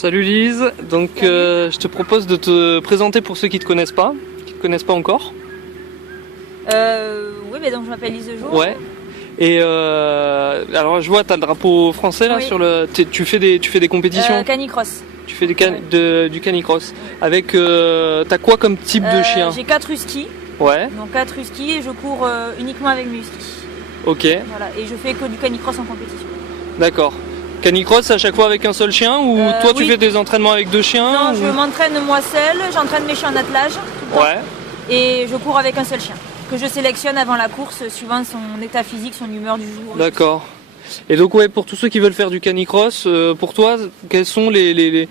Salut Lise, donc je te propose de te présenter pour ceux qui te connaissent pas encore. Oui, mais donc je m'appelle Lise Jour. Ouais. Et alors je vois t'as le drapeau français là, oui. Sur le. Tu fais des compétitions. Canicross. Tu fais du canicross. Avec t'as quoi comme type de chien? J'ai 4 huskies. Ouais. Donc 4 huskies et je cours uniquement avec mes huskies. Ok. Voilà, et je fais que du canicross en compétition. D'accord. Canicross à chaque fois avec un seul chien ou toi tu fais des entraînements avec 2 chiens? Non, je m'entraîne moi seule, j'entraîne mes chiens en attelage. Ouais. Et je cours avec un seul chien que je sélectionne avant la course suivant son état physique, son humeur du jour. D'accord. Et donc ouais, pour tous ceux qui veulent faire du canicross, pour toi, quels sont les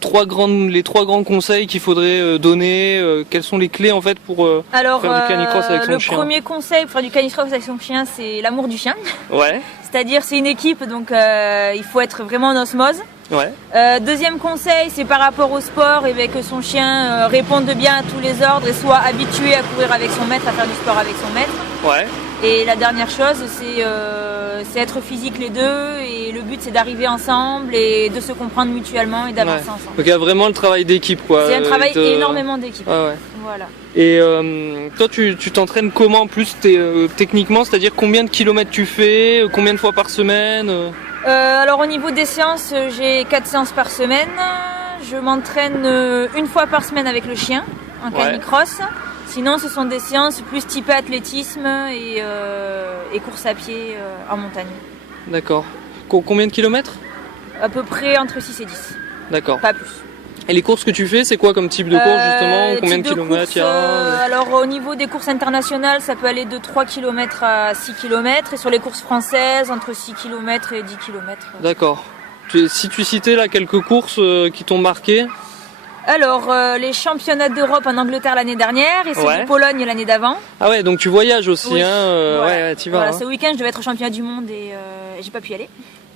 trois grands conseils qu'il faudrait donner? Quelles sont les clés en fait pour faire du canicross avec son chien? Le premier conseil pour faire du canicross avec son chien, c'est l'amour du chien. Ouais. C'est-à-dire c'est une équipe, donc il faut être vraiment en osmose. Ouais. Deuxième conseil, c'est par rapport au sport, et que son chien réponde bien à tous les ordres et soit habitué à courir avec son maître, à faire du sport avec son maître. Ouais. Et la dernière chose, c'est être physique les deux, et le but c'est d'arriver ensemble et de se comprendre mutuellement et d'avancer ensemble. Donc il y a vraiment le travail d'équipe quoi. C'est un travail énormément d'équipe. Ah ouais. Voilà. Et toi tu t'entraînes comment plus techniquement, c'est-à-dire combien de kilomètres tu fais, combien de fois par semaine? Alors au niveau des séances, j'ai 4 séances par semaine. Je m'entraîne une fois par semaine avec le chien en canicross. Sinon ce sont des séances plus typées athlétisme et course à pied en montagne. D'accord. Combien de kilomètres? À peu près entre 6 et 10. D'accord. Pas plus. Et les courses que tu fais, c'est quoi comme type de course justement? Combien de kilomètres il y a? Alors au niveau des courses internationales, ça peut aller de 3 km à 6 km. Et sur les courses françaises, entre 6 km et 10 km. D'accord. Si tu citais là quelques courses qui t'ont marqué? Alors les championnats d'Europe en Angleterre l'année dernière et ceux de Pologne l'année d'avant. Ah ouais, donc tu voyages aussi, oui. Voilà. Tu vas. Voilà, ce week-end je devais être championnat du monde et j'ai pas pu y aller.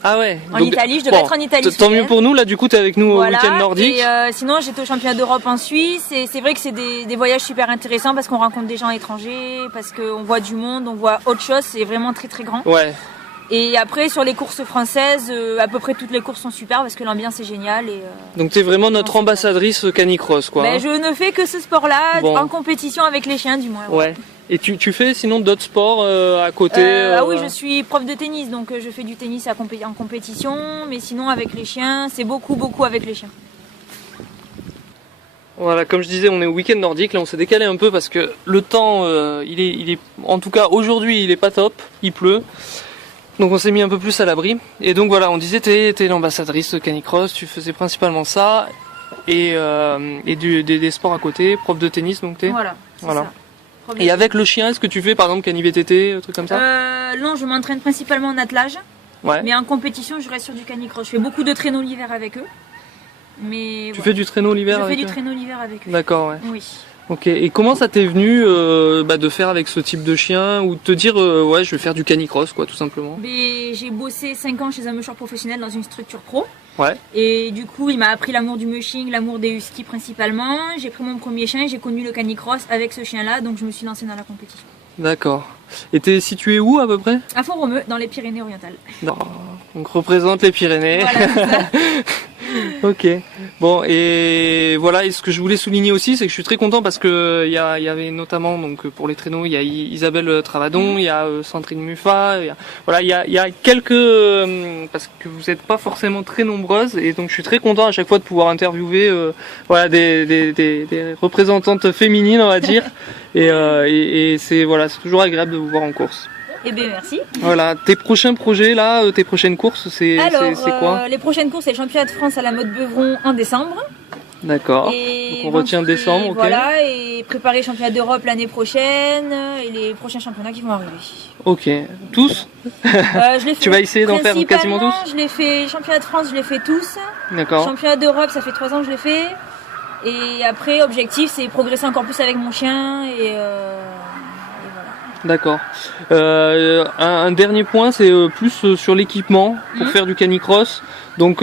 Ah ouais. En Italie, je devais être en Italie. Tant mieux pour nous, là du coup t'es avec nous au week-end nordique. Et sinon j'étais au championnat d'Europe en Suisse et c'est vrai que c'est des voyages super intéressants parce qu'on rencontre des gens étrangers, parce qu'on voit du monde, on voit autre chose, c'est vraiment très très grand. Ouais. Et après sur les courses françaises, à peu près toutes les courses sont super parce que l'ambiance est géniale. Donc t'es vraiment notre ambassadrice canicross quoi. Ben, je ne fais que ce sport-là, en compétition avec les chiens du moins. Ouais. Et tu fais sinon d'autres sports à côté? Ah oui, je suis prof de tennis, donc je fais du tennis en compétition, mais sinon avec les chiens, c'est beaucoup avec les chiens. Voilà, comme je disais, on est au week-end nordique, là on s'est décalé un peu parce que le temps, il est, en tout cas aujourd'hui, il est pas top, il pleut. Donc on s'est mis un peu plus à l'abri. Et donc voilà, on disait t'es l'ambassadrice de canicross, tu faisais principalement ça et des sports à côté, prof de tennis donc t'es. Voilà. Ça. Et avec le chien, est-ce que tu fais par exemple cani-VTT, un truc comme ça? Non, je m'entraîne principalement en attelage. Ouais. Mais en compétition, je reste sur du canicross. Je fais beaucoup de traîneau l'hiver avec eux. Mais tu fais du traîneau l'hiver avec eux? Je fais du traîneau l'hiver avec eux. D'accord, ouais. Oui. Ok, et comment ça t'est venu de faire avec ce type de chien ou de te dire ouais je vais faire du canicross quoi tout simplement? J'ai bossé 5 ans chez un musher professionnel dans une structure pro. Ouais. Et du coup il m'a appris l'amour du mushing, l'amour des huskies principalement. J'ai pris mon premier chien et j'ai connu le canicross avec ce chien là, donc je me suis lancée dans la compétition. D'accord. Et t'es situé où à peu près? À Font-Romeu, dans les Pyrénées-Orientales. Non. Donc représente les Pyrénées. Voilà, c'est ça. Ok. Bon et voilà. Et ce que je voulais souligner aussi, c'est que je suis très content parce que il y avait notamment donc pour les traîneaux, il y a Isabelle Travadon, il y a Sandrine Muffat, il y a quelques parce que vous n'êtes pas forcément très nombreuses et donc je suis très content à chaque fois de pouvoir interviewer des représentantes féminines on va dire et c'est toujours agréable de vous voir en course. Eh bien merci. Voilà, tes prochains projets là, tes prochaines courses, c'est quoi? Les prochaines courses, c'est le championnat de France à la mode Beuvron en décembre. D'accord. Donc on retient décembre, ok. Voilà, et préparer le championnat d'Europe l'année prochaine et les prochains championnats qui vont arriver. Ok. Tous? Tu vas essayer d'en faire quasiment tous? Je l'ai fait, championnat de France, je l'ai fait tous. D'accord. Championnat d'Europe, ça fait 3 ans que je l'ai fait. Et après, objectif, c'est progresser encore plus avec mon chien et D'accord. Un dernier point, c'est plus sur l'équipement pour faire du canicross. Donc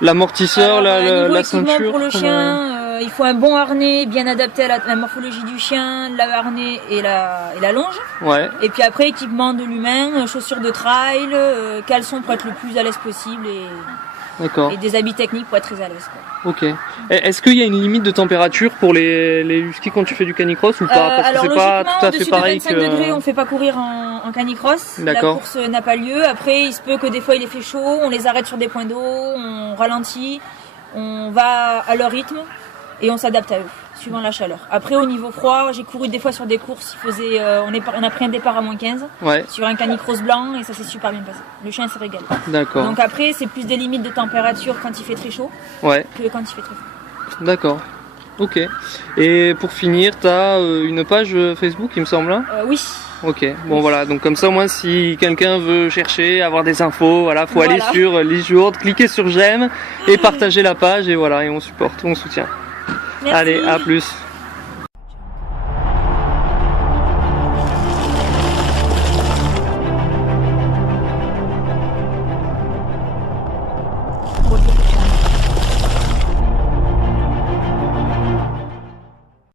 l'amortisseur, la ceinture. Pour le chien, il faut un bon harnais bien adapté à la morphologie du chien, le harnais et la longe. Ouais. Et puis après, équipement de l'humain, chaussures de trail, caleçon pour être le plus à l'aise possible D'accord. Et des habits techniques pour être très à l'aise, quoi. Ok. Est-ce qu'il y a une limite de température pour les huskies quand tu fais du canicross ou pas? Parce que c'est pas tout à fait pareil que... 25 degrés, on fait pas courir en canicross. La course n'a pas lieu. Après, il se peut que des fois il est fait chaud, on les arrête sur des points d'eau, on ralentit, on va à leur rythme et on s'adapte à eux, suivant la chaleur. Après, au niveau froid, j'ai couru des fois sur des courses, on a pris un départ à -15 sur un canicross blanc et ça s'est super bien passé. Le chien se régale. D'accord. Donc après, c'est plus des limites de température quand il fait très chaud que quand il fait très froid. D'accord. Ok. Et pour finir, tu as une page Facebook, il me semble, hein? Oui. Ok. Bon, voilà. Donc comme ça, au moins, si quelqu'un veut chercher, avoir des infos, voilà, faut aller sur Lijourde, cliquer sur j'aime et partager la page et voilà, et on supporte, on soutient. Merci. Allez, à plus.